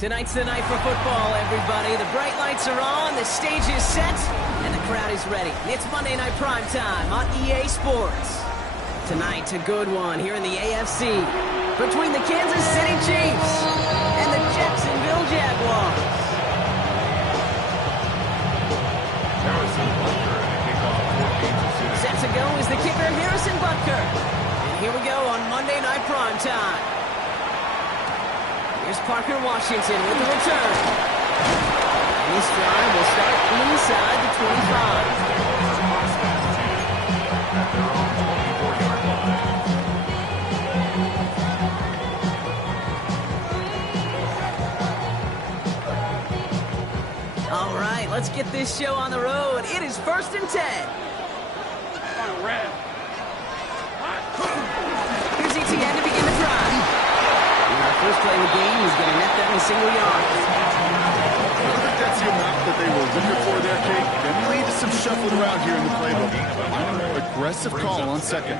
Tonight's the night for football, everybody. The bright lights are on, the stage is set, and the crowd is ready. It's Monday Night Prime Time on EA Sports. Tonight, a good one here in the AFC between the Kansas City Chiefs and the Jacksonville Jaguars. Set to go is the kicker, Harrison Butker. And here we go on Monday Night Prime Time. Here's Parker Washington with the return. And this drive will start inside the 25. All right, let's get this show on the road. It is 1st and 10. Here's ETN to begin the drive. First play of the game is going to net them a single yard. I think that's the amount that they were looking for there, Kate. Then lead to some shuffling around here in the playbook. Aggressive call on second.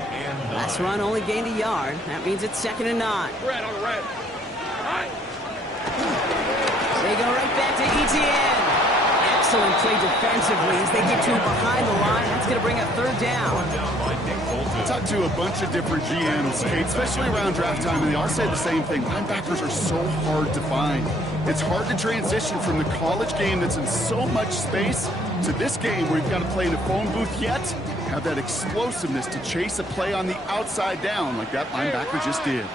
Last run only gained a yard. That means it's 2nd and 9. Red on red. They go right back to ETN. Excellent play defensively as they get to behind the line. That's going to bring a 3rd down. I talked to a bunch of different GMs, Kate, especially around draft time, and they all say the same thing. Linebackers are so hard to find. It's hard to transition from the college game that's in so much space to this game where you've got to play in a phone booth yet have that explosiveness to chase a play on the outside down like that linebacker just did.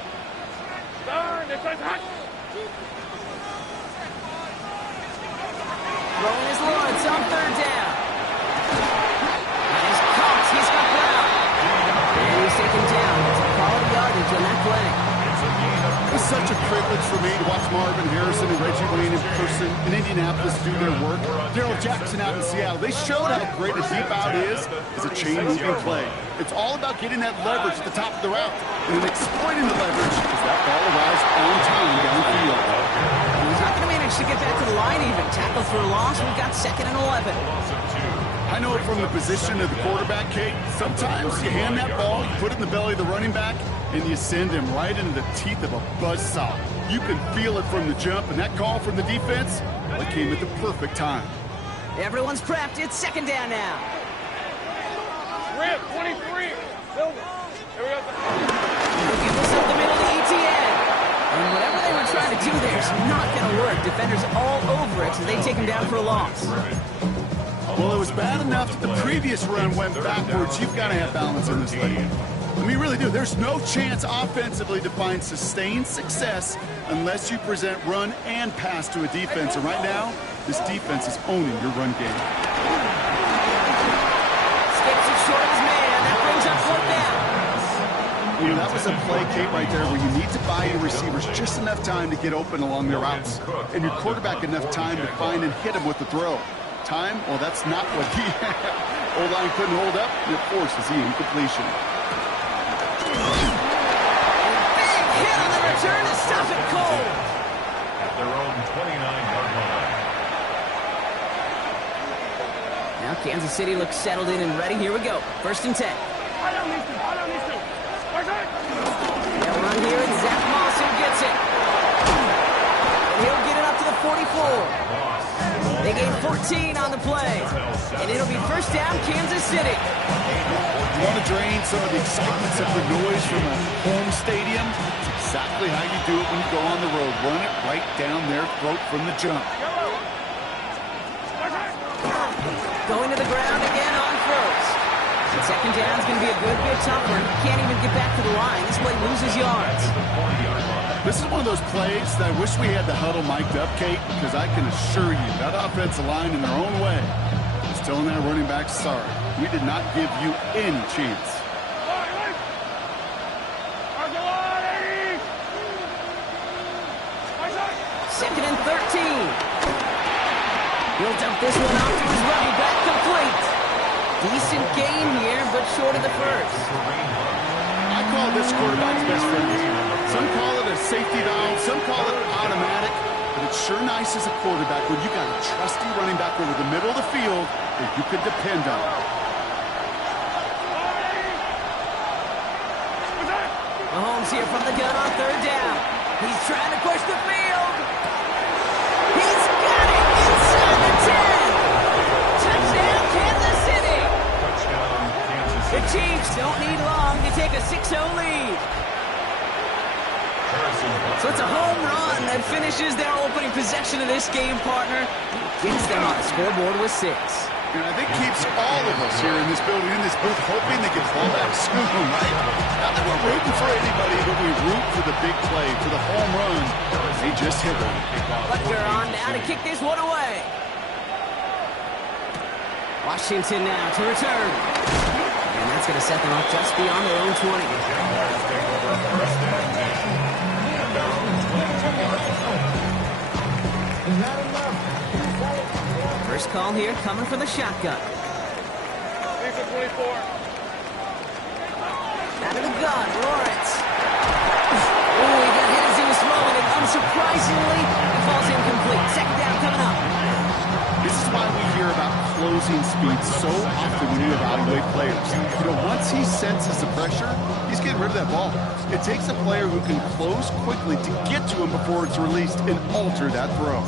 Throwing his Lawrence on 3rd down. Nice caught. He's got Brown. And he's taken down. It's a quality yardage on that play. It was such a privilege for me to watch Marvin Harrison and Reggie Wayne in person in Indianapolis do their work. Darrell Jackson out in Seattle. They showed how great a deep out is as a chain-moving play. It's all about getting that leverage at the top of the route and then exploiting the leverage as that ball arrives on time downfield. He's not going to manage to get back to the line even. Tackle for a loss. We've got 2nd and 11. I know it from the position of the quarterback, Kate. Sometimes you hand that ball, you put it in the belly of the running back, and you send him right into the teeth of a buzzsaw. You can feel it from the jump, and that call from the defense, well, it came at the perfect time. Everyone's prepped. It's 2nd down now. Rip, 23. Build it. Here we go. They'll give this up the middle to ETN. And whatever they were trying to do there is not going to work. Defenders all over it, so they take him down for a loss. Well, it was bad enough that the previous run went backwards. You've got to have balance in this league. I mean, you really do. There's no chance offensively to find sustained success unless you present run and pass to a defense. And right now, this defense is owning your run game. Skips it short of his man. That brings up 4th down. You know, that was a play, Kate, right there where you need to buy your receivers just enough time to get open along their routes. And your quarterback enough time to find and hit him with the throw. Time? Well, that's not what he had. O-line couldn't hold up, and it forces the incompletion. Big hit on the return to stop it cold. At their own 29-yard line. Now Kansas City looks settled in and ready. Here we go. 1st and 10. They'll run here, and Zach Mawson gets it. And he'll get it up to the 44. They gain 14 on the play. And it'll be 1st down, Kansas City. You want to drain some of the excitement, some of the noise from a home stadium? It's exactly how you do it when you go on the road. Run it right down their throat from the jump. Going to the ground again on 1st. And 2nd down is going to be a good bit tougher. He can't even get back to the line. This play loses yards. This is one of those plays that I wish we had the huddle mic'd up, Kate, because I can assure you that offensive line in their own way is telling that running back, sorry, we did not give you any chance. 2nd and 13. He'll dump this one off to his running back, complete. Decent gain here, but short of the 1st. I call this quarterback's best friend. Some call it a safety valve, some call it automatic, but it's sure nice as a quarterback when you got a trusty running back over the middle of the field that you can depend on. Mahomes here from the gun on 3rd down. He's trying to push the field. Chiefs don't need long to take a 6-0 lead. So it's a home run that finishes their opening possession of this game, partner. Gets them on the scoreboard with 6. And I think keeps all of us here in this building, in this booth, hoping they can fall back soon, right? Not that we're rooting for anybody, but we root for the big play, for the home run. They just hit one. Butker on now to kick this one away. Washington now to return. And that's going to set them up just beyond their own 20. First call here coming from the shotgun. He's at 24. Out of the gun, Lawrence. Oh, he got hit as he was throwing it. Unsurprisingly, he falls incomplete. Second down coming up. This is why we hear about closing speed so often when you evaluate players. You know, once he senses the pressure, he's getting rid of that ball. It takes a player who can close quickly to get to him before it's released and alter that throw.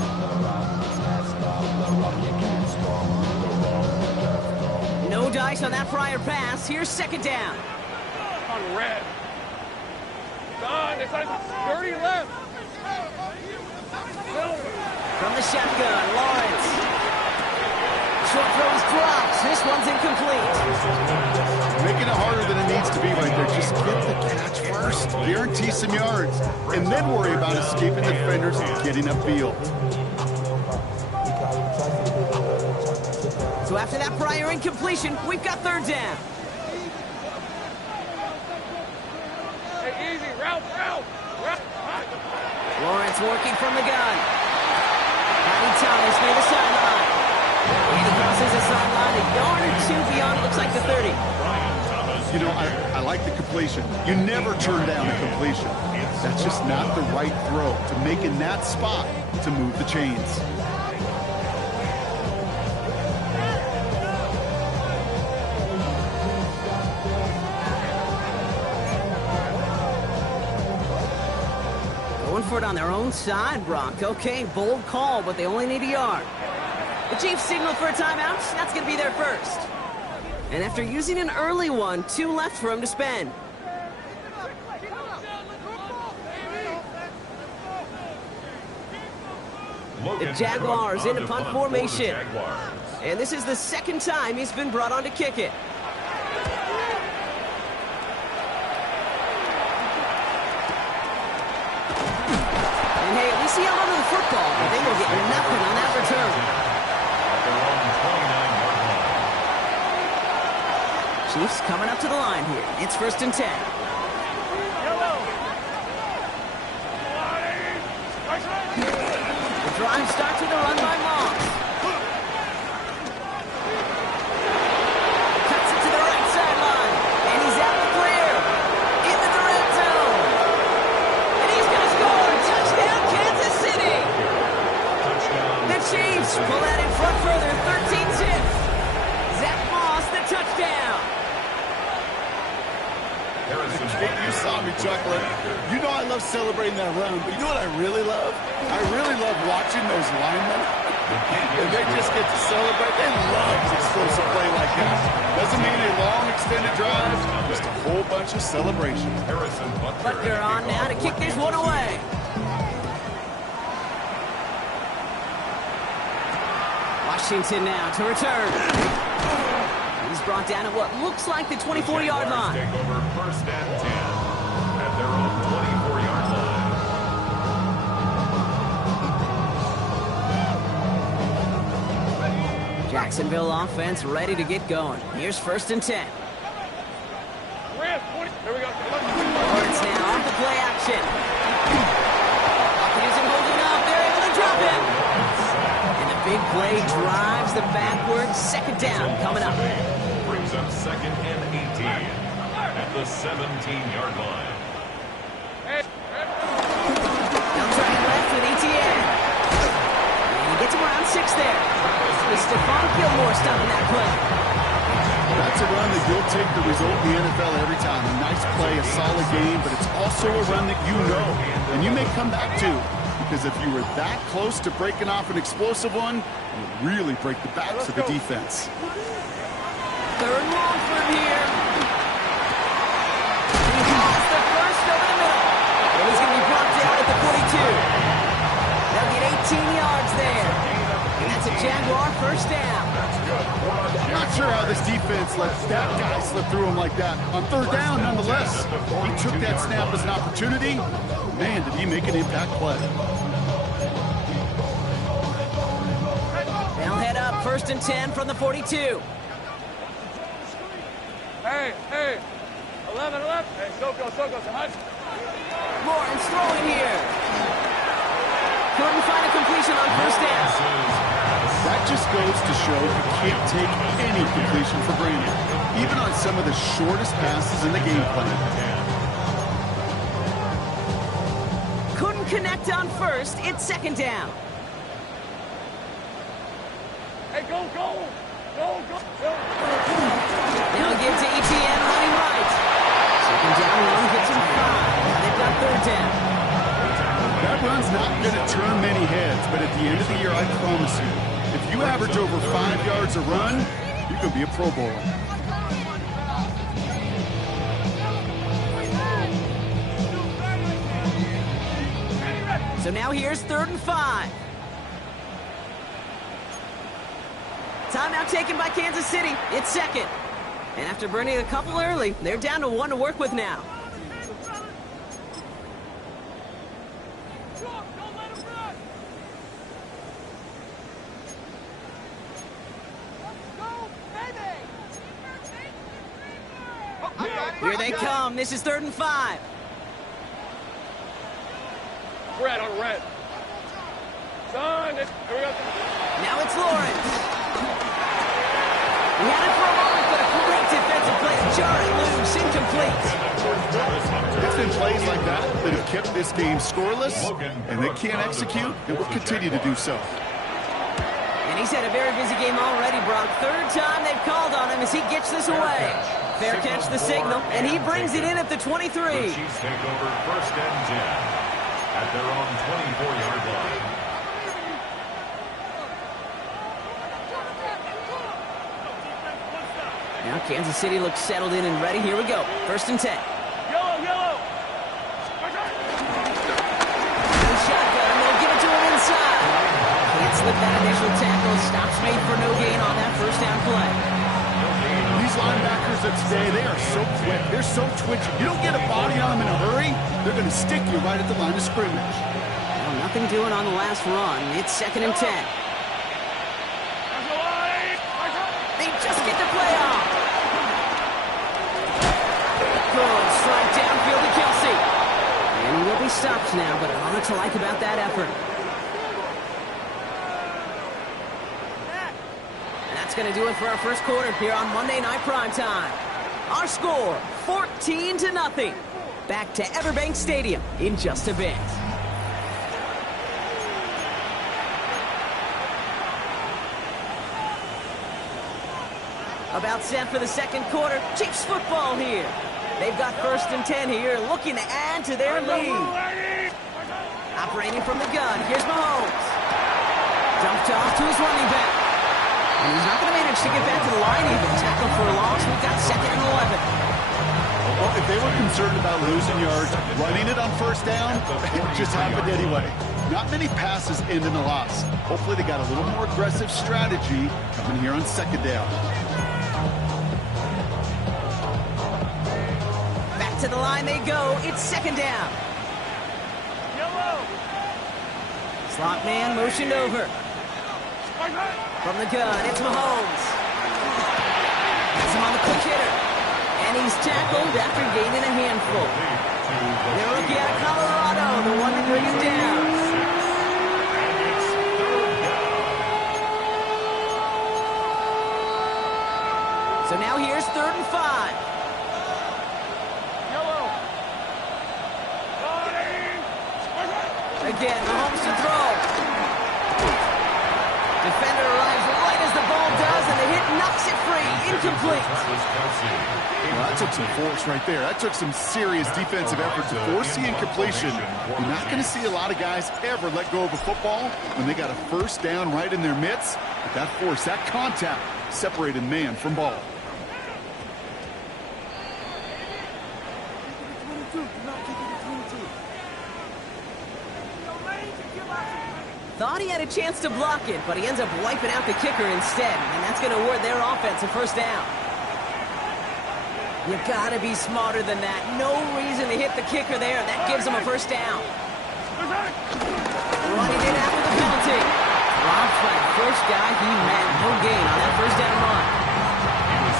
No dice on that prior pass. Here's second down. On red. Don, it's like 30 left. From the shotgun, Lawrence. Short throw is dropped. This one's incomplete. Making it harder than it needs to be right there. Just get the catch first. Guarantee some yards. And then worry about escaping the defenders and getting upfield. So after that prior incompletion, we've got third down. Hey, easy. Route. Lawrence working from the gun. Matty Thomas near the sideline. And he crosses the sideline a yard or two beyond, looks like the 30. You know, I like the completion. You never turn down a completion. That's just not the right throw to make in that spot to move the chains. Going for it on their own side, Brock. Okay, bold call, but they only need a yard. The Chiefs signal for a timeout. That's going to be their first. And after using an early one, 2 left for him to spend. The Jaguars in a punt formation. And this is the second time he's been brought on to kick it. And hey, at least he held onto the football, but they will get nothing on that return. Chiefs coming up to the line here. It's 1st and 10. The drive starts with a run by Moss. Cuts it to the right sideline. And he's out of the clear. Into the red zone. And he's going to score. Touchdown, Kansas City. The Chiefs pull that in front further. 13-zip. Zach Moss, the touchdown. You saw me chuckling. You know I love celebrating that run, but you know what I really love? I really love watching those linemen. And they just get to celebrate. They love an explosive play like that. Doesn't mean a long extended drive, just a whole bunch of celebration. Butker on now to kick this one away. Washington now to return. He's brought down at what looks like the 24-yard line. Take over 1st and 10 at their own 24-yard line. Jacksonville offense ready to get going. Here's 1st and 10. Here we go. Lawrence now off the play action. Hawkins isn't holding up. They're able to drop him. And the big play drives them backwards. 2nd down coming up. Brings up 2nd and 18 at the 17-yard line. Now turning left with ETN. And he gets him around 6 there. With Stephon Gilmore stopping that play. That's a run that you'll take the result in the NFL every time. A nice play, a solid game, but it's also a run that you know and you may come back to, because if you were that close to breaking off an explosive one, it would really break the backs of the defense. 3rd and long for him here. That's a Jaguar first down. I'm not sure how this defense let that guy slip through him like that. On third down, nonetheless, he took that snap as an opportunity. Man, did he make an impact play. They'll head up 1st and 10 from the 42. Hey, 11. Hey, Soko, hunt. Lawrence throwing here. Couldn't find a completion on first down. That just goes to show you can't take any completion for granted, even on some of the shortest passes in the game plan. Couldn't connect on first. It's 2nd down. Hey, go. They'll give to ETN running right. 2nd down, run gets him 5. They've got 3rd down. That run's not going to turn many heads, but at the end of the year, I promise you, if you average over 5 yards a run, you could be a Pro Bowler. So now here's 3rd and 5. Timeout taken by Kansas City. It's 2nd. And after burning a couple early, they're down to 1 to work with now. Here they come. This is 3rd and 5. Red on red. Son, here we go. Now it's Lawrence. He had it for a moment, but a great defensive play to jar it loose, incomplete. It's been plays like that that have kept this game scoreless, and they can't execute, and will continue to do so. And he's had a very busy game already, Brock. 3rd time they've called on him as he gets this away. Fair catch the signal, and he brings it in at the 23. The Chiefs take over 1st and 10 at their own 24-yard line. Now Kansas City looks settled in and ready. Here we go. 1st and 10. Yellow. Shotgun, they'll give it to him inside. Can't slip that initial tackle. Stops made for no gain on that 1st down play. These linebackers of today, they are so quick. They're so twitchy. You don't get a body on them in a hurry, they're going to stick you right at the line of scrimmage. Well, nothing doing on the last run. It's 2nd and 10. They just get the play off. Good strike downfield to Kelsey. And he will be stopped now, but a lot to like about that effort. That's going to do it for our first quarter here on Monday Night Primetime. Our score, 14-0. Back to Everbank Stadium in just a bit. About set for the 2nd quarter. Chiefs football here. They've got 1st and 10 here, looking to add to their lead. Operating from the gun, here's Mahomes. Dumped off to his running back. And he's not going to manage to get back to the line even. Tackle for a loss. We've got 2nd and 11. Well, if they were concerned about losing yards, running it on 1st down, it just happened anyway. Not many passes end in a loss. Hopefully they got a little more aggressive strategy coming here on 2nd down. Back to the line they go. It's 2nd down. Yellow. Slot man motioned over. From the gun, it's Mahomes. Has him on the quick hitter. And he's tackled after gaining a handful. The rookie out of Colorado, the one to bring him down. So now here's 3rd and 5. Yellow. Again, Mahomes to throw. Defender arrives right as the ball does, and the hit knocks it free. Incomplete. Well, that took some force right there. That took some serious defensive effort to force the incompletion. You're not going to see a lot of guys ever let go of a football when they got a 1st down right in their midst. But that force, that contact, separated man from ball. Thought he had a chance to block it, but he ends up wiping out the kicker instead, and that's going to award their offense a first down. You gotta be smarter than that. No reason to hit the kicker there. That gives him a first down. Running in after the penalty. Dropped by the first guy he met. No gain on that first down run.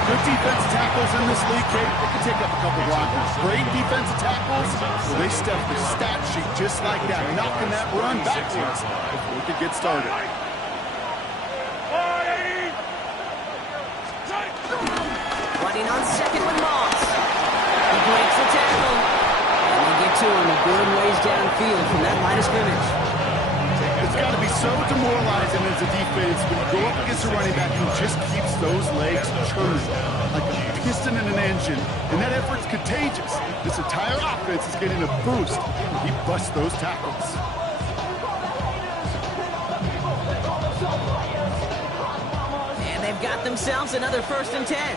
Good defensive tackles in this league, Kate. They can take up a couple blockers. Great defensive tackles. Well, they step the stat sheet just like that, knocking that run backwards before we could get started. Running on second with Moss. He breaks the tackle. And they get to him a good ways downfield from that line of scrimmage. It's got to be so demoralizing as a defense when you go up against a running back who just keeps those legs churning like a piston in an engine, and that effort's contagious. This entire offense is getting a boost when he busts those tackles. And they've got themselves another 1st and 10.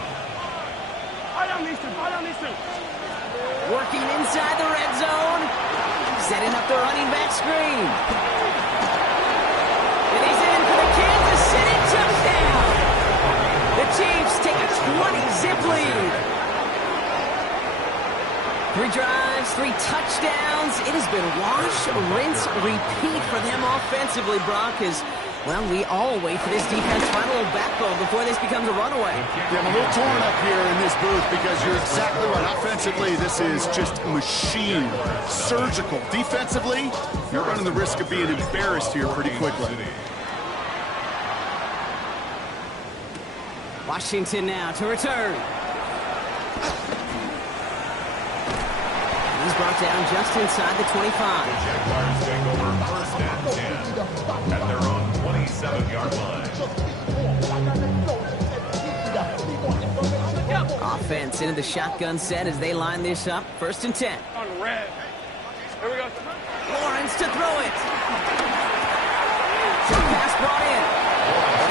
Working inside the red zone. Setting up the running back screen. And he's in for the Kansas City touchdown. The Chiefs take a 20-zip lead. 3 drives, 3 touchdowns. It has been wash, rinse, repeat for them offensively, Brock, as, well, we all wait for this defense to find a little backbone before this becomes a runaway. Yeah, I'm a little torn up here in this booth because you're exactly right. Offensively, this is just machine, surgical. Defensively, you're running the risk of being embarrassed here pretty quickly. Washington now to return. He's brought down just inside the 25. The Jaguars take over 1st and 10 at their own 27-yard line. Offense into the shotgun set as they line this up. 1st and 10. On red. Here we go. Lawrence to throw it. Short pass brought in.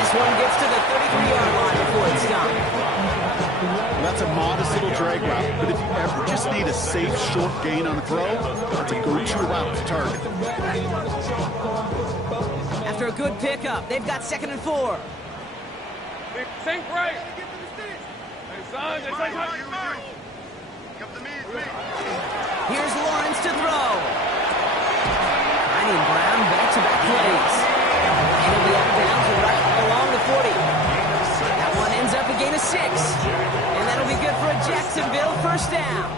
This one gets to the 33-yard line before it's stopped. That's a modest little drag route, but if you ever just need a safe, short gain on a throw, that's a go-to route to target. After a good pickup, they've got 2nd and 4. Sink right. Hey, son, just like that. Here's Lawrence to throw. Finding Brown back-to-back plays. He'll be out of bounds and right along the 40. That one ends up a gain of 6. And that'll be good for a Jacksonville first down.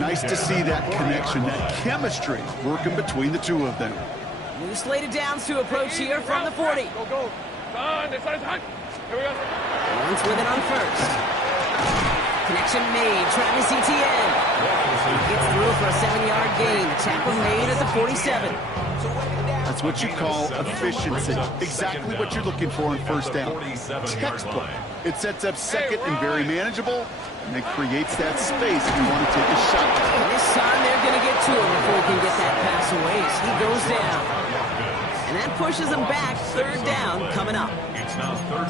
Nice to see that connection, that chemistry working between the two of them. New slated downs to approach here from the 40. Go. Son, this side's hot. Here we go. Lawrence with it on 1st. Connection made. Travis Etienne. Gets through for a 7-yard gain. The tackle made at the 47. That's what you call efficiency. Exactly what you're looking for in 1st down. Textbook. It sets up 2nd and very manageable, and it creates that space if you want to take a shot. And this time they're going to get to him before he can get that pass away. So he goes down. And that pushes him back. 3rd down coming up.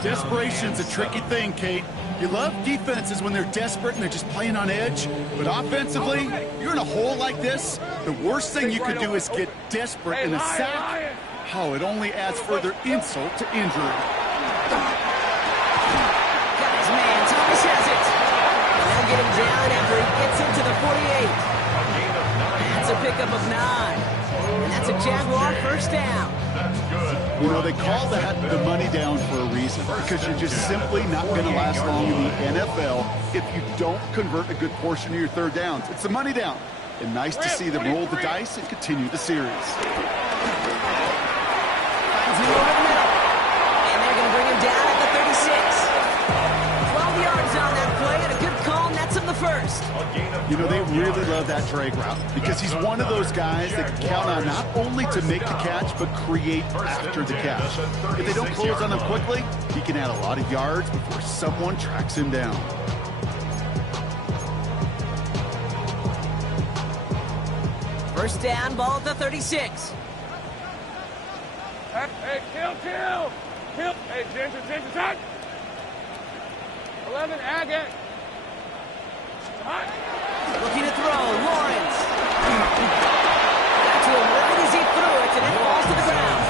Desperation's a tricky thing, Kate. You love defenses when they're desperate and they're just playing on edge. But offensively, you're in a hole like this, the worst thing you could do is get desperate in a sack. Oh, it only adds further insult to injury. Got his man. Thomas has it. And they'll get him down after he gets into the 48. That's a pickup of 9. And that's a Jaguar first down. You know, they call that the money down for a reason, because you're just simply not going to last long in the NFL if you don't convert a good portion of your 3rd downs. It's the money down. And nice to see them roll the dice and continue the series. Finds him over the middle. And they're going to bring him down at the 36. 12 yards on that play and a good call, and that's him the 1st. You know, they really love that drag route because he's one of those guys that can count on not only to make the catch, but create after the catch. If they don't close on him quickly, he can add a lot of yards before someone tracks him down. First down, ball at the 36. Hey, kill. Hey, Ginger, touch. 11, Agate. Looking to throw, Lawrence. Got to him right as he threw it, and it falls to the ground.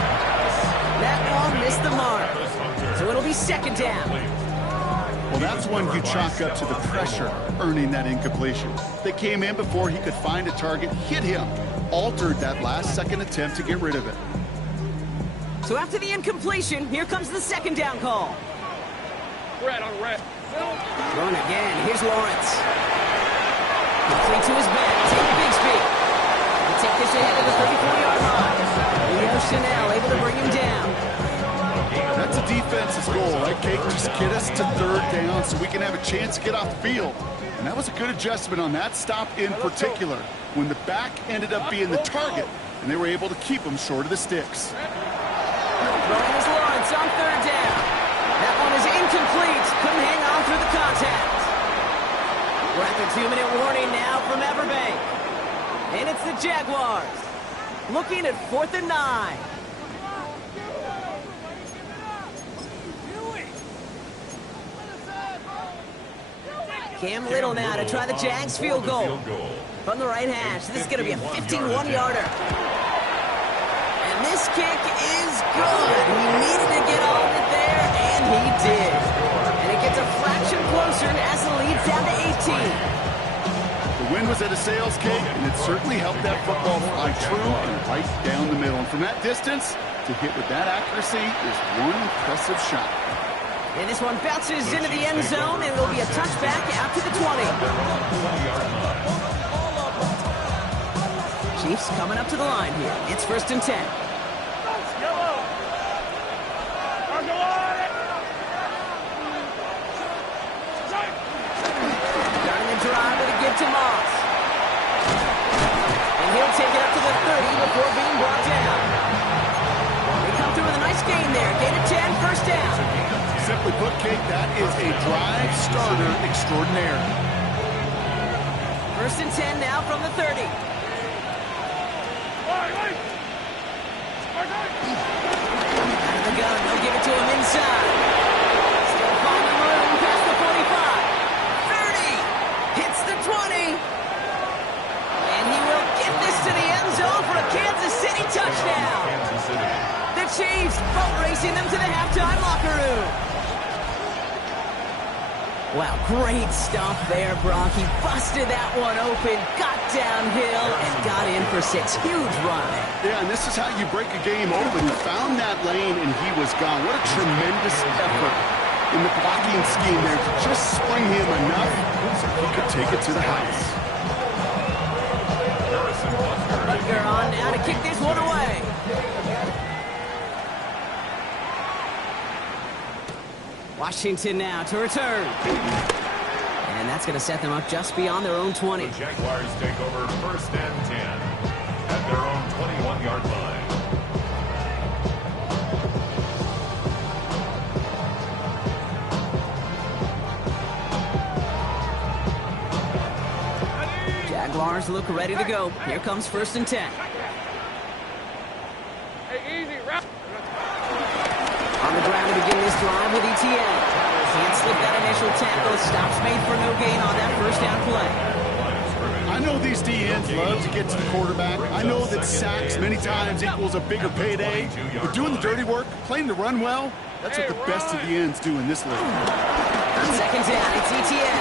second down. Well, that's one you chalk up to the pressure earning that incompletion. They came in before he could find a target, hit him, altered that last-second attempt to get rid of it. So after the incompletion, here comes the second down call. Red on red. Throwing again. Here's Lawrence. Complete to his back. Take Bigsby. He'll take this ahead of the 34-yard line. Leo Chanel able to bring him down. That's a defense's goal, right, Kate? Just get us to third down so we can have a chance to get off the field. And that was a good adjustment on that stop in particular, when the back ended up being the target, and they were able to keep him short of the sticks. Throwing is Lawrence on third down. That one is incomplete. Couldn't hang on through the contact. We're at the 2-minute warning now from Everbank. And it's the Jaguars. Looking at 4th and 9. Cam Little now to try the Jags field goal. From the right hash, this is going to be a 51-yarder. And this kick is good. He needed to get all of it there, and he did. And it gets a fraction closer as the lead's down to 18. The wind was at a sales kick, and it certainly helped that football fly true and right down the middle. And from that distance, to hit with that accuracy is one impressive shot. And this one bounces into the end zone, and it'll be a touchback out to the 20. Chiefs coming up to the line here. It's 1st and 10. Starting the drive with a give to Moss. And he'll take it up to the 30 before being brought down. They come through with a nice gain there. Gain of 10, 1st down. Simply put, Kate, that is a drive starter extraordinaire. 1st and 10 now from the 30. Out of the gun, they'll give it to him inside. Still finding room past the 45. 30. Hits the 20. And he will get this to the end zone for a Kansas City touchdown. The Chiefs boat racing them to the halftime locker room. Wow, great stuff there, Brock. He busted that one open, got downhill, and got in for 6. Huge run. Yeah, and this is how you break a game open. He found that lane, and he was gone. What a tremendous effort in the blocking scheme there to just spring him enough so he could take it to the house. Butker on now to kick this one away. Washington now to return. And that's going to set them up just beyond their own 20. The Jaguars take over 1st and 10 at their own 21-yard line. Jaguars look ready to go. Here comes 1st and 10. Hey, easy, wrap. On the ground to begin this drive with ETN. Can't slip that initial tackle. Stops made for no gain on that 1st down play. I know these DNs love to get to the quarterback. I know that sacks many times equals a bigger payday. But doing the dirty work, playing the run well, that's what the best of the ends do in this league. 2nd down, it's ETN.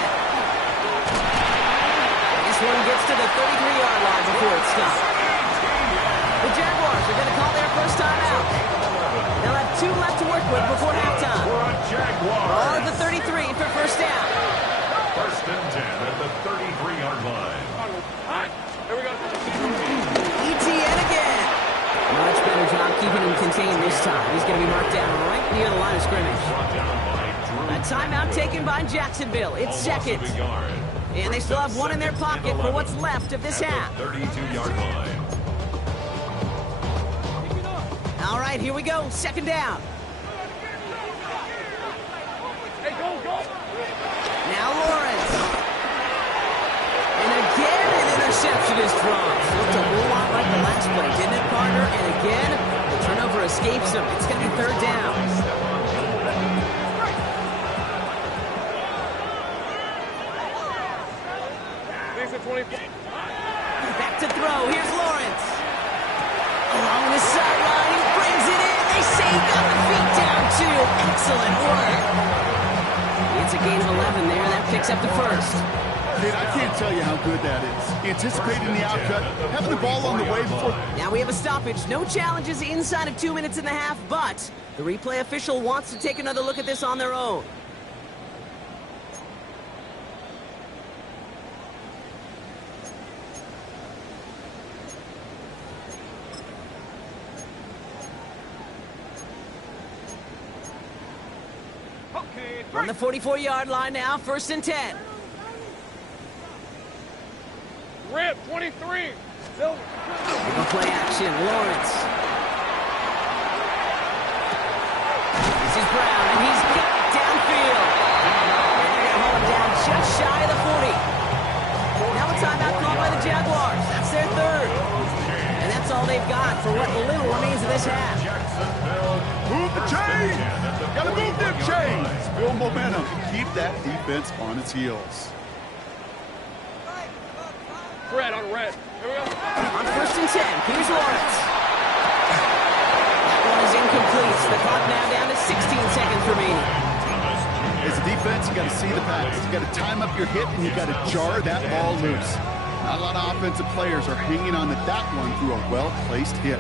This one gets to the 33-yard line before it stops. The Jaguars are going to call their first time out. They'll have 2 left to work with before halftime. Or the 33 for 1st down. 1st and 10 at the 33-yard line. Here we go. ETN again. Much better job keeping him contained this time. He's going to be marked down right near the line of scrimmage. A timeout taken by Jacksonville. It's 2nd. And they still have 1 in their pocket for what's left of this half. 32-yard line. All right, here we go. 2nd down. Hey, go, go. Now Lawrence. And again, an interception is thrown. Looked a whole lot like the last play, didn't it, partner? And again, the turnover escapes him. It's going to be 3rd down. These are 20. Back to throw. Here's Lawrence. Along the sideline, he brings it in. They say he got the feet down, too. Excellent work. gain of 11 there. That picks up the first. Kid, I can't tell you how good that is. Anticipating the outcut, having the ball on the way before... Now we have a stoppage. No challenges inside of 2 minutes and a half, but the replay official wants to take another look at this on their own. On the 44-yard line now, 1st and 10. Rip, 23. Silver. Big play action, Lawrence. This is Brown, and he's got it downfield. And they're going to hold him down just shy of the 40. Now a timeout called by the Jaguars. That's their third. And that's all they've got for what little remains of this half. Move the chains! Gotta move them chains! Build momentum. Keep that defense on its heels. Red on red. Here we go. On 1st and 10, here's Lawrence. That one is incomplete. The clock now down to 16 seconds remaining. As a defense, you gotta see the pass. You gotta time up your hit, and you gotta jar that ball loose. Not a lot of offensive players are hanging on to that one through a well-placed hit.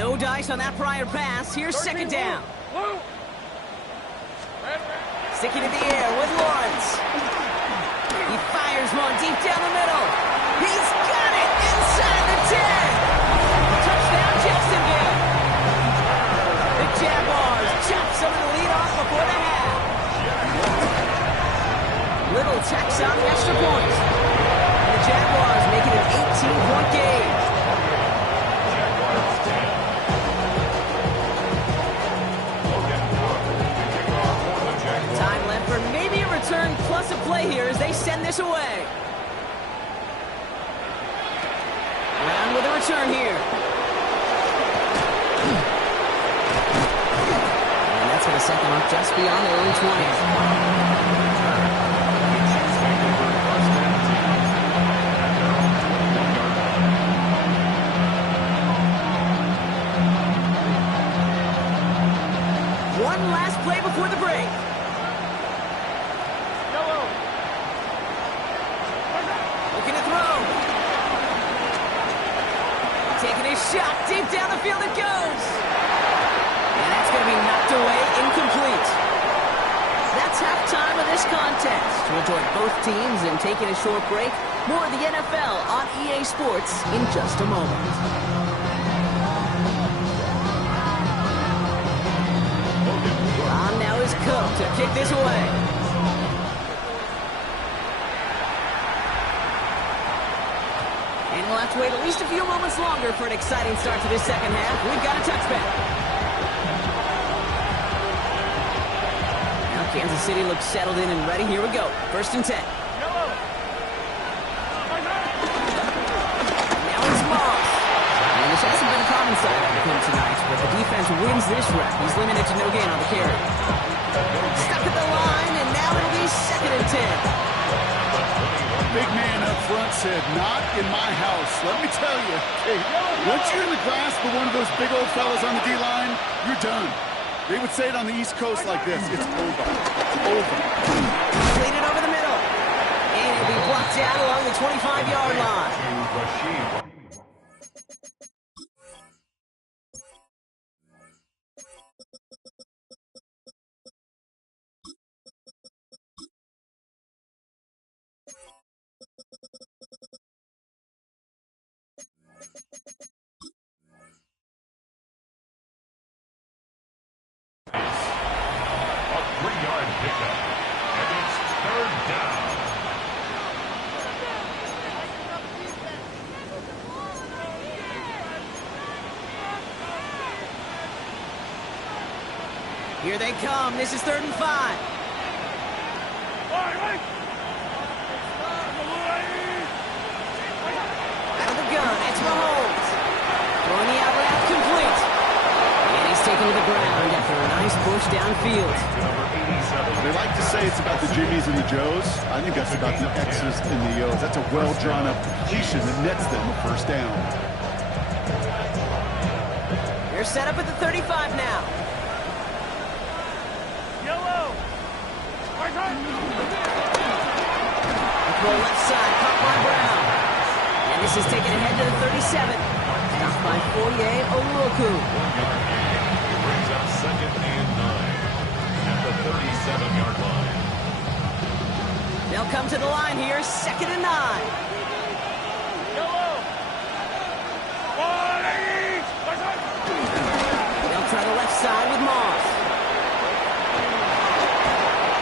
No dice on that prior pass. Here's 2nd down. Blue. Red. Sticking in the air with Lawrence. He fires one deep down the middle. He's got it inside the 10. Touchdown, Jacksonville. The Jaguars chop some of the lead off before the half. Little tacks on the extra point. And the Jaguars make it an 18-point game. Return plus a play here as they send this away. Brown with a return here. And that's going to set them up just beyond their own 20. One last play before the break. Shot deep down the field it goes. And that's going to be knocked away, incomplete. That's halftime of this contest. We'll join both teams in taking a short break. More of the NFL on EA Sports in just a moment. On now is Cook to kick this away. We'll have to wait at least a few moments longer for an exciting start to this second half. We've got a touchback. Now Kansas City looks settled in and ready. Here we go. 1st and 10. Now it's Moss. And this hasn't been a common sight of him tonight, but the defense wins this rep. He's limited to no gain on the carry. Stuck at the line, and now it'll be 2nd and 10. Big man up front said, not in my house. Let me tell you, hey, once you're in the grasp of one of those big old fellas on the D-line, you're done. They would say it on the East Coast like this, it's over. It's over. Completed over the middle. And it'll be blocked out along the 25-yard line. A 3-yard pickup, and it's 3rd down. Here they come. This is 3rd and 5. Out of the gun, it's Mahomes. Throwing the out route complete. And he's taken to the ground after a nice push downfield. They like to say it's about the Jimmies and the Joes. I think that's about the X's and the O's. That's a well-drawn-up completion that nets them a 1st down. They're set up at the 35 now. Throw left side, caught by Brown. And this is taken ahead to the 37. Stopped by Foye Oluoku. 1 yard gain. It brings up 2nd and 9 at the 37-yard line. They'll come to the line here, 2nd and 9. They'll try the left side with Moss.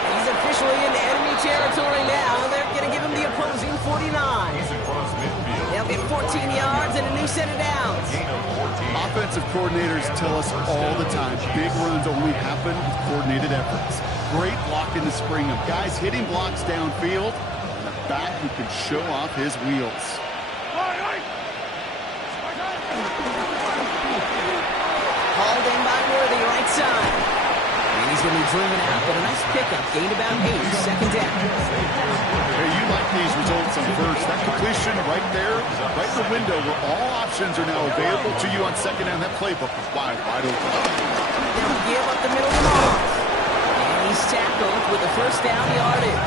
He's officially into enemy territory now. They're going to give him the opposing 49. He's across midfield. They'll get 14 yards and a new set of downs. Gain of 14. Offensive coordinators tell us all the time, big runs only happen with coordinated efforts. Great blocking to spring them. Guys hitting blocks downfield, and a back who can show off his wheels. Hauled in by Worthy, right side. And he's going to be driven out, but a nice pickup. Gained about 8, 2nd down. Hey, you like these results on first. That completion right there, right in the window where all options are now available to you on 2nd down. That playbook is wide open. They'll give up the middle to Moss. And he's tackled with the 1st down yardage.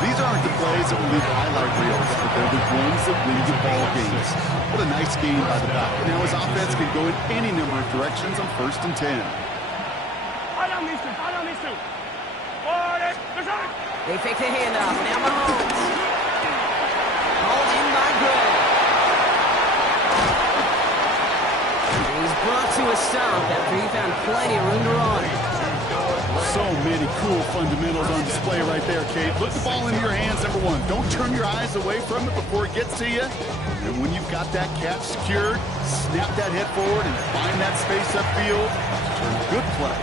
These aren't the plays that will leave highlight reels, but they're the ones that win you ball games. What a nice game by the back. Now his offense can go in any number of directions on 1st and 10. They fake the handoff. Now Mahomes. Hauled in by Gray. He's brought to a stop after he found plenty of room to run. So many cool fundamentals on display right there, Kate. Put the ball into your hands, number one. Don't turn your eyes away from it before it gets to you. And when you've got that catch secured, snap that head forward and find that space upfield. Turn a good play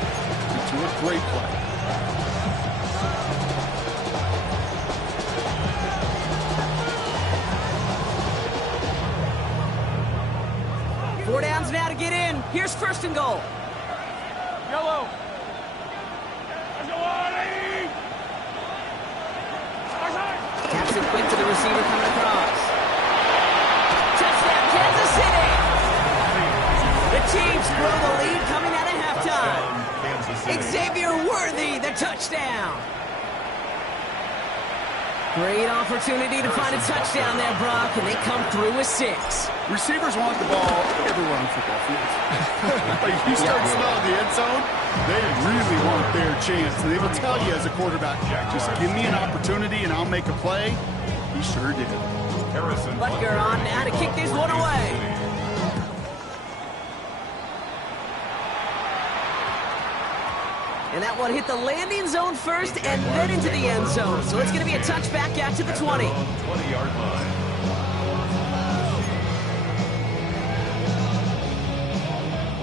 into a great play. Four downs now to get in. Here's 1st and goal. Yellow. Taps it quick to the receiver coming across. Touchdown, Kansas City! The Chiefs grow the lead coming out of halftime. Xavier Worthy, the touchdown. Great opportunity to find a touchdown there, Brock, and they come through with 6. Receivers want the ball everywhere on football fields. Like if you start smelling the end zone, they really want their chance. And they will tell you as a quarterback, just give me an opportunity and I'll make a play. He sure did. Butker on now to kick this one away. And that one hit the landing zone first and then into the end zone. So it's going to be a touchback out to the 20. 20-yard line.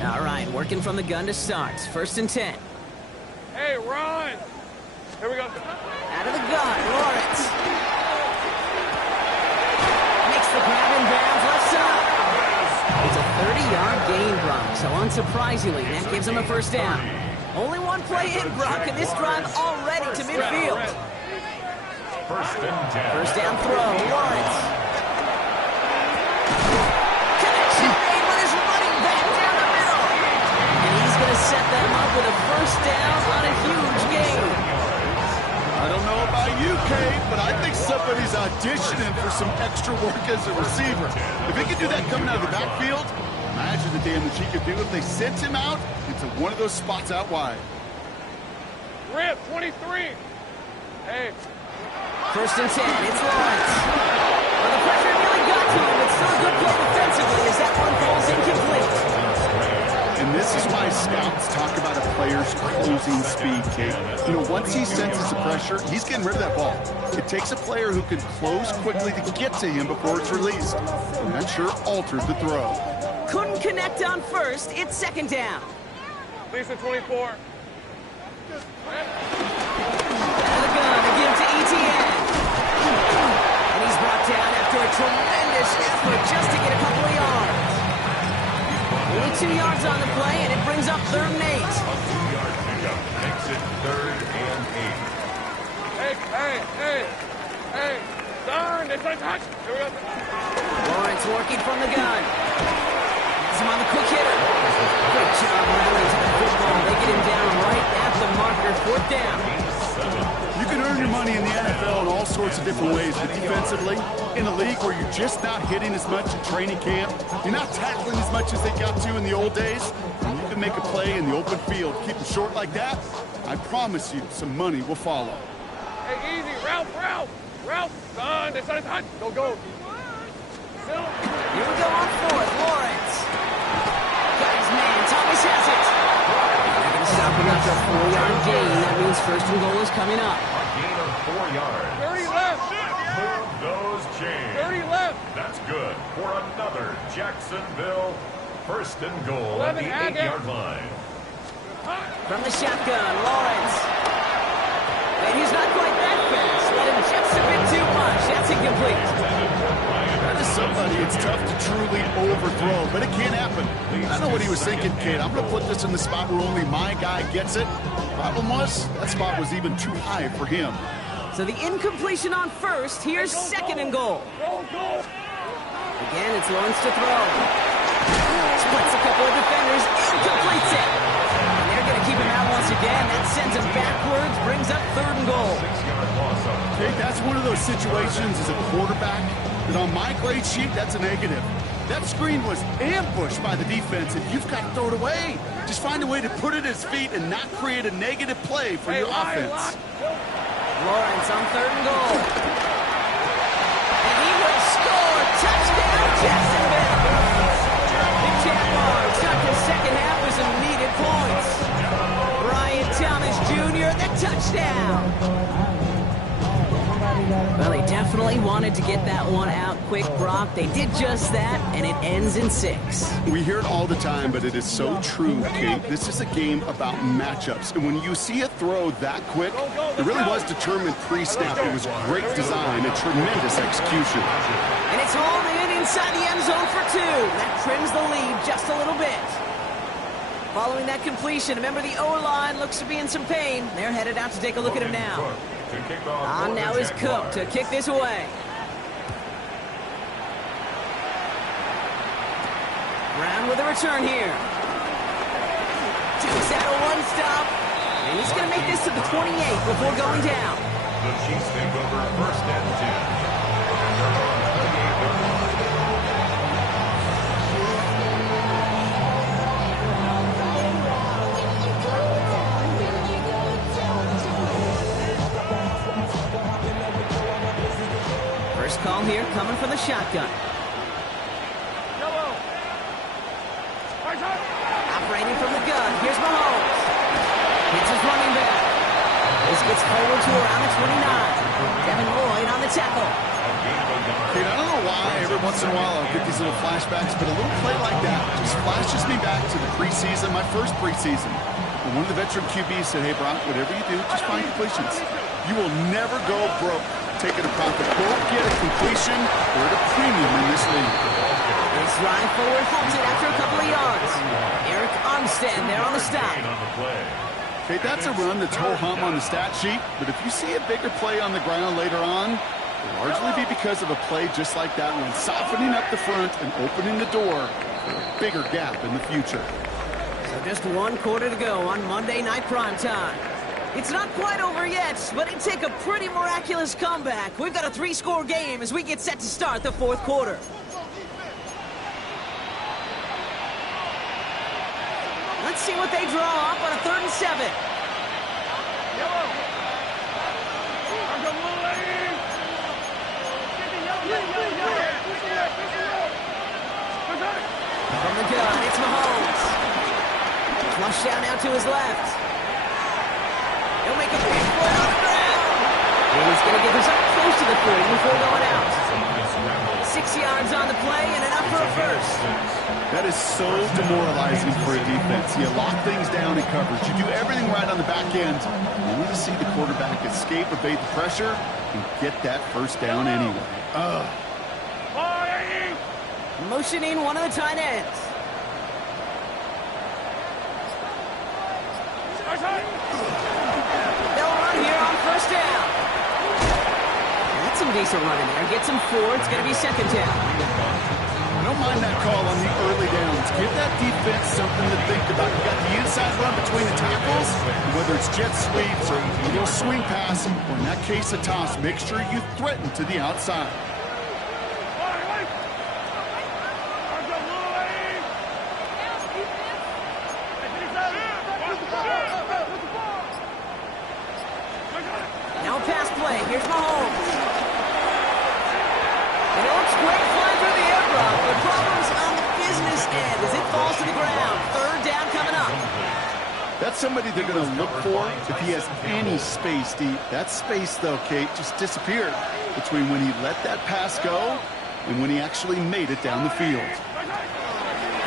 All right, working from the gun to start. 1st and 10. Hey, run! Here we go. Out of the gun, Lawrence. Makes the grab in bounds left side. It's a 30-yard gain, Brock. So unsurprisingly, that gives him a 1st down. Only one play in, Brock, and this drive already to midfield. 1st and 10. 1st down throw, Lawrence. Connection made with his running back down the middle. And he's going to set them up with a 1st down on a huge gain. I don't know about you, Kate, but I think somebody's auditioning for some extra work as a receiver. If he could do that coming out of the backfield, imagine the damage he could do if they sent him out into one of those spots out wide. Rip, 23. Hey. 1st and 10, it's Lawrence. Well, the pressure really got to him, but still a good play defensively as that one falls incomplete. And this is why scouts talk about a player's closing speed, Kate. You know, once he senses the pressure, he's getting rid of that ball. It takes a player who can close quickly to get to him before it's released. And that sure altered the throw. Couldn't connect on 1st, it's 2nd down. Lisa, 24. Out of the gun, they give it to ETN. And he's brought down after a tremendous effort just to get a couple of yards. Only 2 yards on the play, and it brings up 3rd and 8. A 2-yard pickup makes it 3rd and 8. Hey. Darn, it's a touch. Here we go. Lawrence working from the gun. Has him on the quick hitter. Great job rallying to the football. They get him down right at the marker. 4th down. can earn your money in the NFL in all sorts of different ways, but defensively, in a league where you're just not hitting as much in training camp, you're not tackling as much as they got to in the old days, and you can make a play in the open field, keep it short like that, I promise you some money will follow. Hey, easy, Ralph, son, this is hot. Go. Here we go on fourth, Lawrence. Got his man, Thomas has it. They're going to stop him after a 4-yard gain. That means first and goal is coming up. A gain of 4 yards. 30 left. Move those chains. 30 left. That's good for another Jacksonville first and goal at the 8-yard line. From the shotgun, Lawrence. And he's not quite that fast. Let him just a bit too much. That's incomplete. That is somebody it's tough to truly overthrow, but it can happen. I know what he was thinking, kid. I'm going to put this in the spot where only my guy gets it. Problem was, that spot was even too high for him. So the incompletion on first. Here's second and goal. Again, it's Lawrence to throw. Splits a couple of defenders and completes it. And they're going to keep him out once again. That sends him backwards, brings up third and goal. 6-yard loss. Okay, that's one of those situations as a quarterback that on my grade sheet, that's a negative. That screen was ambushed by the defense, and you've got to throw it away. Just find a way to put it at his feet and not create a negative play for your offense. Lawrence on third and goal. And he will score. Touchdown, Jacksonville. The Jaguars got the second half with some needed points. Brian Thomas Jr., the touchdown. Well, they definitely wanted to get that one out quick, Brock. They did just that, and it ends in 6. We hear it all the time, but it is so true, Kate. This is a game about matchups. And when you see a throw that quick, it really was determined pre-snap. It was great design and tremendous execution. And it's hauled in inside the end zone for 2. That trims the lead just a little bit. Following that completion, remember the O-line looks to be in some pain. They're headed out to take a look at him now. On now is Cook to kick this away. Brown with a return here. Takes out a one-stop. And he's going to make this to the 28 before going down. The Chiefs take over first and 10. First call here coming from the shotgun. Operating from the gun. Here's Mahomes. Hits his running back. This gets forward to around the 29. Devin Lloyd on the tackle. Kate, I don't know why every once in a while I'll get these little flashbacks, but a little play like that just flashes me back to the preseason, my first preseason. And one of the veteran QBs said, hey, Brock, whatever you do, just find completions. You will never go broke taking a profit. Go get a completion. We're at a premium in this league. This ride forward halts it after a couple of yards. Eric Armstead there on the stop. Okay, that's a run that's ho-hum on the stat sheet, but if you see a bigger play on the ground later on, it'll largely be because of a play just like that one, softening up the front and opening the door for a bigger gap in the future. So just 1 quarter to go on Monday Night Primetime. It's not quite over yet, but it take a pretty miraculous comeback. We've got a 3-score game as we get set to start the 4th quarter. Let's see what they draw up on a 3rd and 7. From the gun, it's Mahomes. Flush out now to his left. He'll make a big play on the ground. And he's going to get this up close to the 40 before going out. 6 yards on the play and enough for a first. That is so demoralizing for a defense. You lock things down in coverage. You do everything right on the back end. You need to see the quarterback escape, evade the pressure, and get that first down anyway. Motioning one of the tight ends. They'll run here on first down. That's some decent running there. Gets him 4. It's going to be 2nd down. No don't mind that call on the early downs. Give that defense something to think about. You got the inside run between the tackles, whether it's jet sweeps or a little swing pass, or in that case a toss, make sure you threaten to the outside. Now pass play. Here's Mahomes. And it looks great flying through the air, Brock, but problems on the business end as it falls to the ground. Third down coming up. That's somebody they're going to look for if he has any space deep. That space, though, Kate, just disappeared between when he let that pass go and when he actually made it down the field.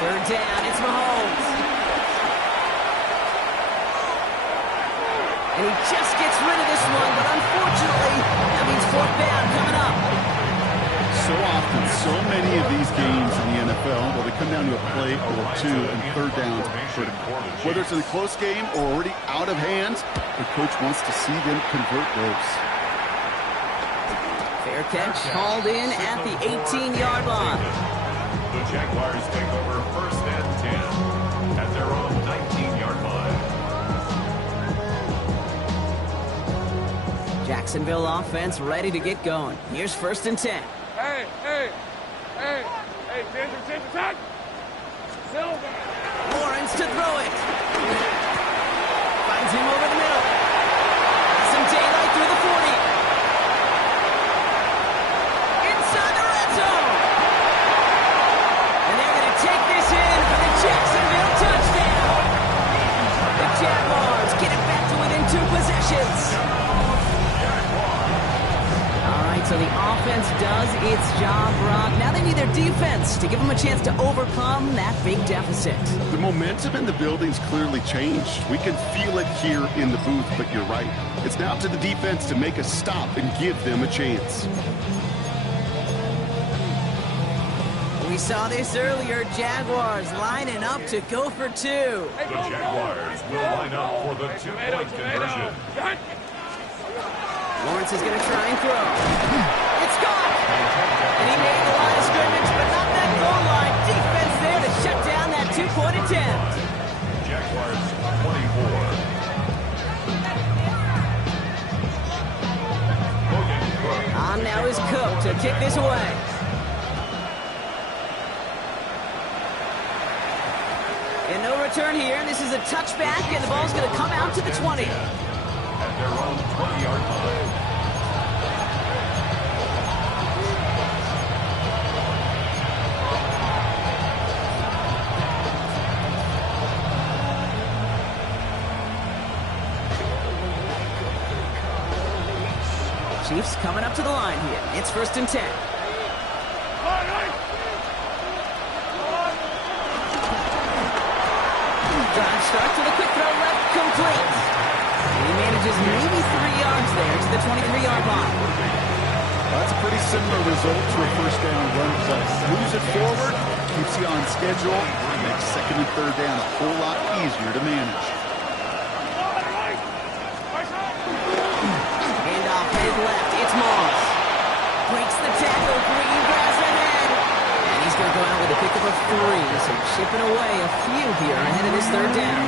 Third down, it's Mahomes. And he just gets rid of this one, but unfortunately, that means fourth down coming up. So often, so many of these games in the NFL, well, they come down to a play or two, and third downs are critical. Whether it's in a close game or already out of hand, the coach wants to see them convert those. Fair catch hauled in at the 18-yard line. The Jaguars take over first and 10 at their own 19-yard line. Jacksonville offense ready to get going. Here's first and 10. Hey, attention, attack! Silver! Lawrence to throw it. Finds him over the middle. Some daylight through the 40. Inside the red zone. And they're going to take this in for the Jacksonville touchdown. The Jaguars get it back to within 2 possessions. So the offense does its job, Brock. Now they need their defense to give them a chance to overcome that big deficit. The momentum in the building's clearly changed. We can feel it here in the booth, but you're right. It's now to the defense to make a stop and give them a chance. We saw this earlier. Jaguars lining up to go for 2. The Jaguars will line up for the 2-point conversion. Lawrence is going to try and throw. It's gone! And he made the line of scrimmage, but not that goal line. Defense there to shut down that 2-point attempt. Jaguars 24. On now is Cook to kick this away. And no return here. This is a touchback, and the ball's going to come out to the 20. At their own 20-yard line. Chiefs coming up to the line here. It's first and 10. Drive start to the quick throw left, complete. He manages maybe 3 yards there to the 23-yard line. That's a pretty similar result to a first down run play. Moves it forward, keeps you on schedule, makes second and third down a whole lot easier to manage. Handoff headed left. It's Moss. Breaks the tackle. Green grass ahead. And he's going to go out with a pick of a 3. So chipping away a few here ahead of this third down.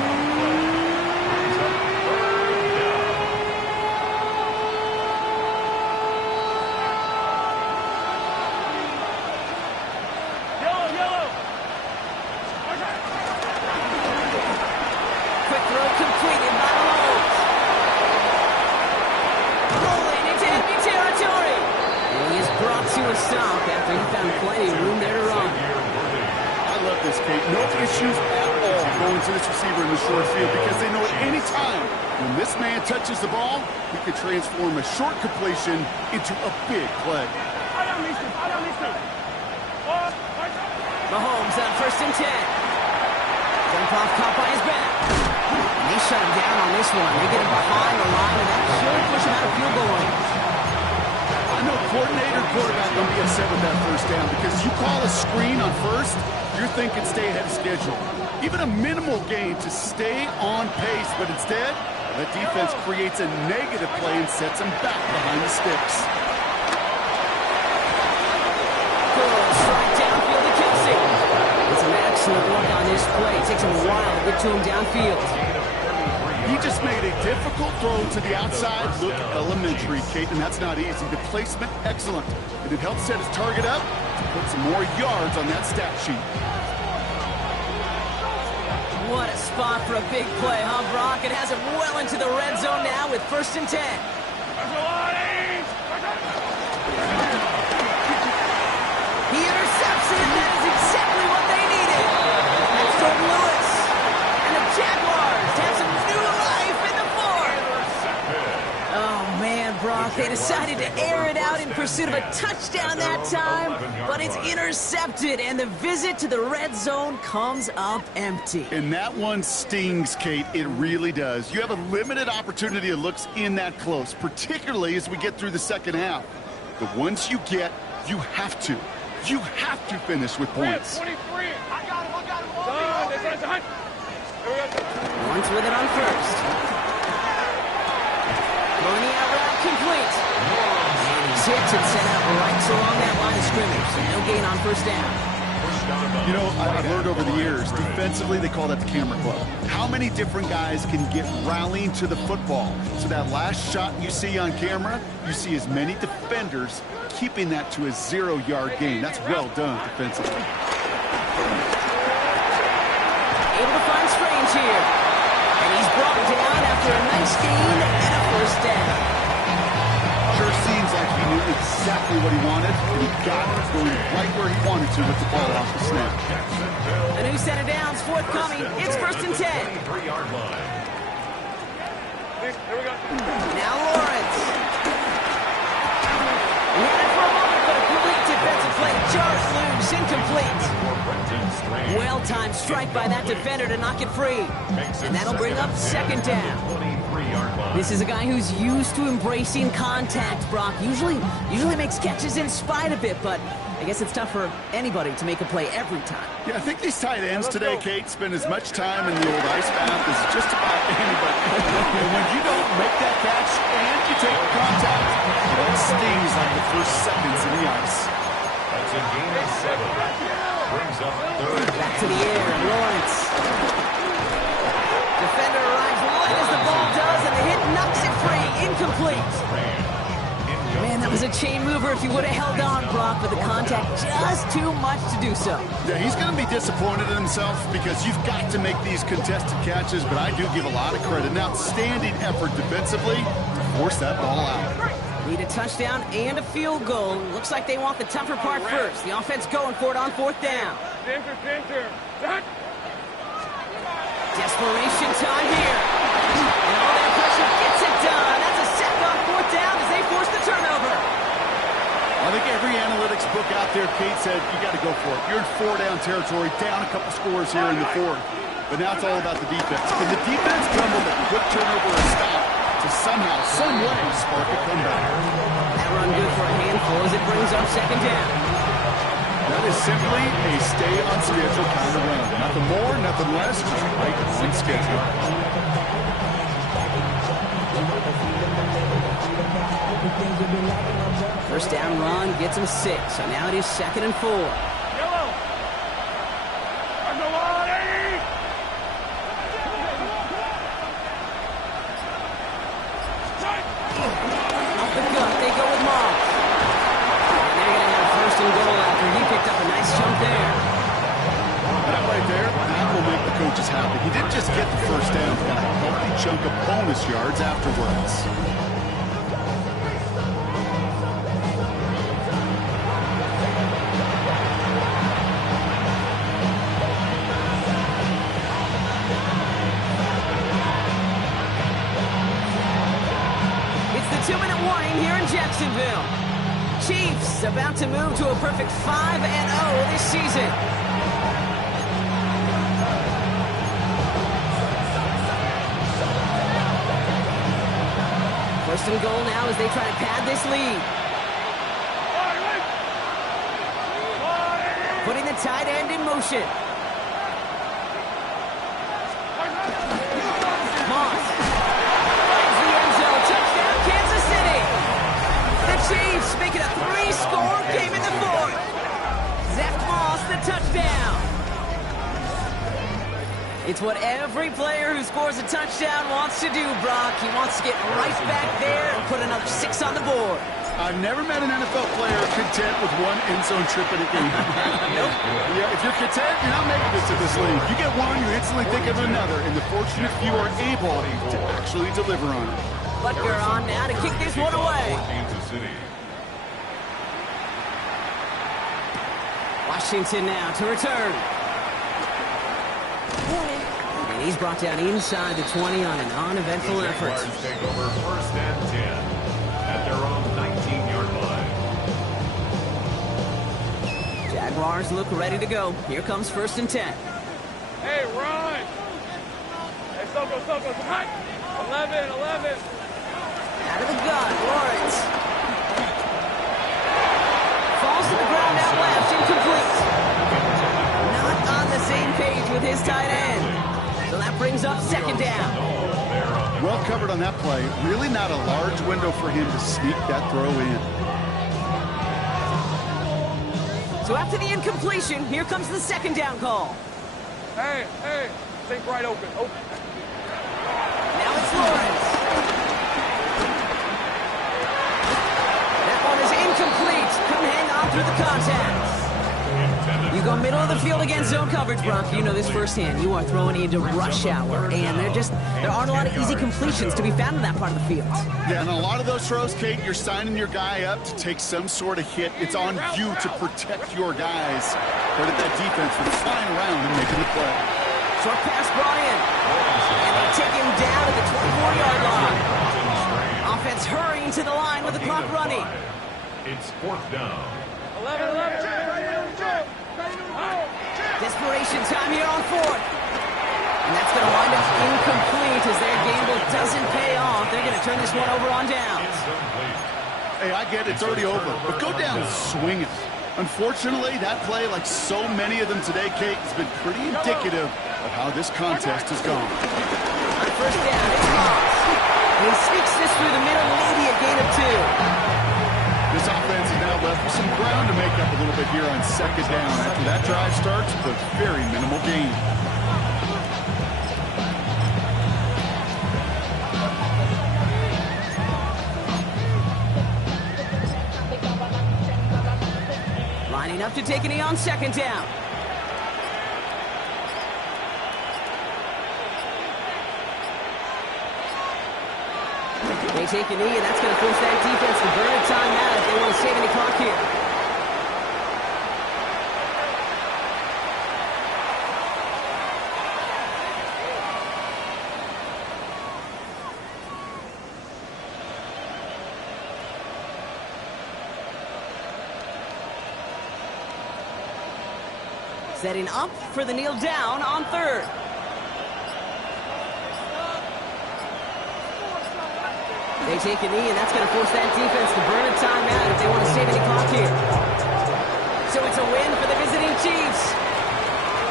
No issues at all going to this receiver in the short field because they know at any time when this man touches the ball, he could transform a short completion into a big play. Mahomes on first and 10. Jump off caught by his back. And they shut him down on this one. They get him behind the line, and that should push him out of field goal range. I know coordinator quarterback going to be upset with that first down because you call a screen on first, you're thinking stay ahead of schedule. Even a minimal gain to stay on pace, but instead, the defense creates a negative play and sets him back behind the sticks. Good strike downfield to Kelsey. Excellent work on this play. It takes him a while to get to him downfield. He just made a difficult throw to the outside. Look elementary, Kate, and that's not easy. The placement, excellent. And it helps set his target up to put some more yards on that stat sheet. What a spot for a big play, huh, Brock? It has him well into the red zone now with 1st and 10. He intercepts it. That is exactly what they needed. It's Jordan Lewis. And the Jaguars have some new life in the fourth. Oh, man, Brock, they decided to air it out in pursuit of a touchdown that time, but it's intercepted, and the visit to the red zone comes up empty. And that one stings, Kate. It really does. You have a limited opportunity of looks in that close, particularly as we get through the second half. But once you get, you have to finish with points. 23. I got him. Done. Lawrence with it on 1st. Throwing the out route complete. And he's hit and set out right along that line of scrimmage. So no gain on 1st down. You know, I've learned over the years, defensively, they call that the camera club. How many different guys can get rallying to the football? So that last shot you see on camera, you see as many defenders keeping that to a 0-yard gain. That's well done defensively. Able to find Strange here. And he's brought down after a nice gain and a 1st down. Sure seems like he knew exactly what he wanted, and he got it, going right where he wanted to with the ball off the snap. A new set of downs forthcoming. It's 1st and 10. Now Lawrence. Ran for a moment, but a complete defensive play. Jarred loose, incomplete. Well-timed strike by that defender to knock it free. And that'll bring up 2nd down. This is a guy who's used to embracing contact, Brock. Usually makes catches in spite of it, but I guess it's tough for anybody to make a play every time. Yeah, I think these tight ends today, Kate, spend as much time in the old ice bath as just about anybody. And when you don't make that catch and you take the contact, it stings like the first seconds in the ice. That's a gain of 7. Brings up 3rd. Back to the air, Lawrence. Defender arrives right as the ball does, and the hit knocks it free. Incomplete. Man, that was a chain mover if he would have held on, Brock, but the contact just too much to do so. Yeah, he's going to be disappointed in himself because you've got to make these contested catches, but I do give a lot of credit. An outstanding effort defensively to force that ball out. Need a touchdown and a field goal. Looks like they want the tougher part first. The offense going for it on 4th down. Center. Desperation time here. And all that pressure gets it done. That's a sack on 4th down as they force the turnover. I think every analytics book out there, Kate, said you got to go for it. You're in 4-down territory, down a couple scores here in the 4th. But now it's all about the defense. Can the defense come with a quick turnover or stop to somehow, some way, spark a comeback? That run good for a handful as it brings up 2nd down. That is simply a stay-on-schedule kind of run. Nothing more, nothing less, just right on schedule. First down run gets him 6, so now it is 2nd and 4. Off the gut, they go with Moss. And they're going to have 1st and goal after he picked up a nice chunk there. That right there, that will make the coaches happy. He didn't just get the 1st down, he got a healthy chunk of bonus yards afterwards. It's the 2-minute warning here in Jacksonville. Chiefs about to move to a perfect 5-0 this season. First and goal now as they try to pad this lead. Putting the tight end in motion. Moss finds the end zone. Touchdown, Kansas City. The Chiefs make it a 3-score game in the 4th. Zach Moss, the touchdown. It's what every player who scores a touchdown wants to do, Brock. He wants to get right back there and put another 6 on the board. I've never met an NFL player content with one end zone trip in a game. Nope. Yeah, if you're content, you're not making it to this league. You get one, you instantly think of another, and the fortunate few are able to actually deliver on it. Butker on now to kick this one away. Washington now to return. And he's brought down inside the 20 on an uneventful effort. Jaguars take over 1st and 10 at their own 19-yard line. Jaguars look ready to go. Here comes 1st and 10. Hey, run! Hey, Soko, come back! 11. Out of the gun, Lawrence. Falls to the ground out left, incomplete. Not on the same page with his tight end. So that brings up 2nd down. Well covered on that play. Really not a large window for him to sneak that throw in. So after the incompletion, here comes the 2nd down call. Hey, think right open. Now it's Lawrence. That one is incomplete. Couldn't hang on through the contact. You go middle of the field against zone coverage, Brock. You know this firsthand. You are throwing into rush hour, and there aren't a lot of easy completions to be found in that part of the field. Yeah, and a lot of those throws, Kate, you're signing your guy up to take some sort of hit. It's on you to protect your guys. Credit that defense for flying around and making the play. Short pass brought in. And they take him down at the 24-yard line. Offense hurrying to the line with the clock running. It's 4th down. 11. Desperation time here on 4th. And that's going to wind up incomplete as their gamble doesn't pay off. They're going to turn this one over on downs. Hey, I get it, it's already over, but go down swinging. Unfortunately, that play, like so many of them today, Kate, has been pretty indicative of how this contest has gone. On 1st down, it's Moss. And he sneaks this through the middle, maybe a gain of 2. This offense is now left with some ground to make up a little bit here on 2nd down after that drive starts with a very minimal gain. Lining up to take a knee on 2nd down. They take a knee, and that's going to force that defense to burn a timeout if they want to save any clock here. Setting up for the kneel down on 3rd. They take a knee, and that's going to force that defense to burn a timeout if they want to save any clock here. So it's a win for the visiting Chiefs.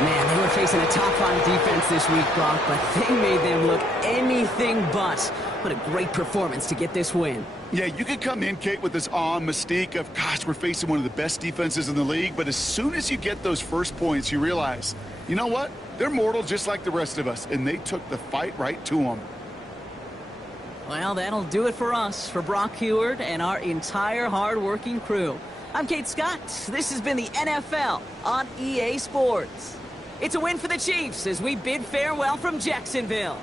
Man, they were facing a top-5 defense this week, Brock, but they made them look anything but. What a great performance to get this win. Yeah, you could come in, Kate, with this awe and mystique of, gosh, we're facing one of the best defenses in the league, but as soon as you get those first points, you realize, you know what? They're mortal just like the rest of us, and they took the fight right to them. Well, that'll do it for us, for Brock Heward and our entire hard-working crew. I'm Kate Scott. This has been the NFL on EA Sports. It's a win for the Chiefs as we bid farewell from Jacksonville.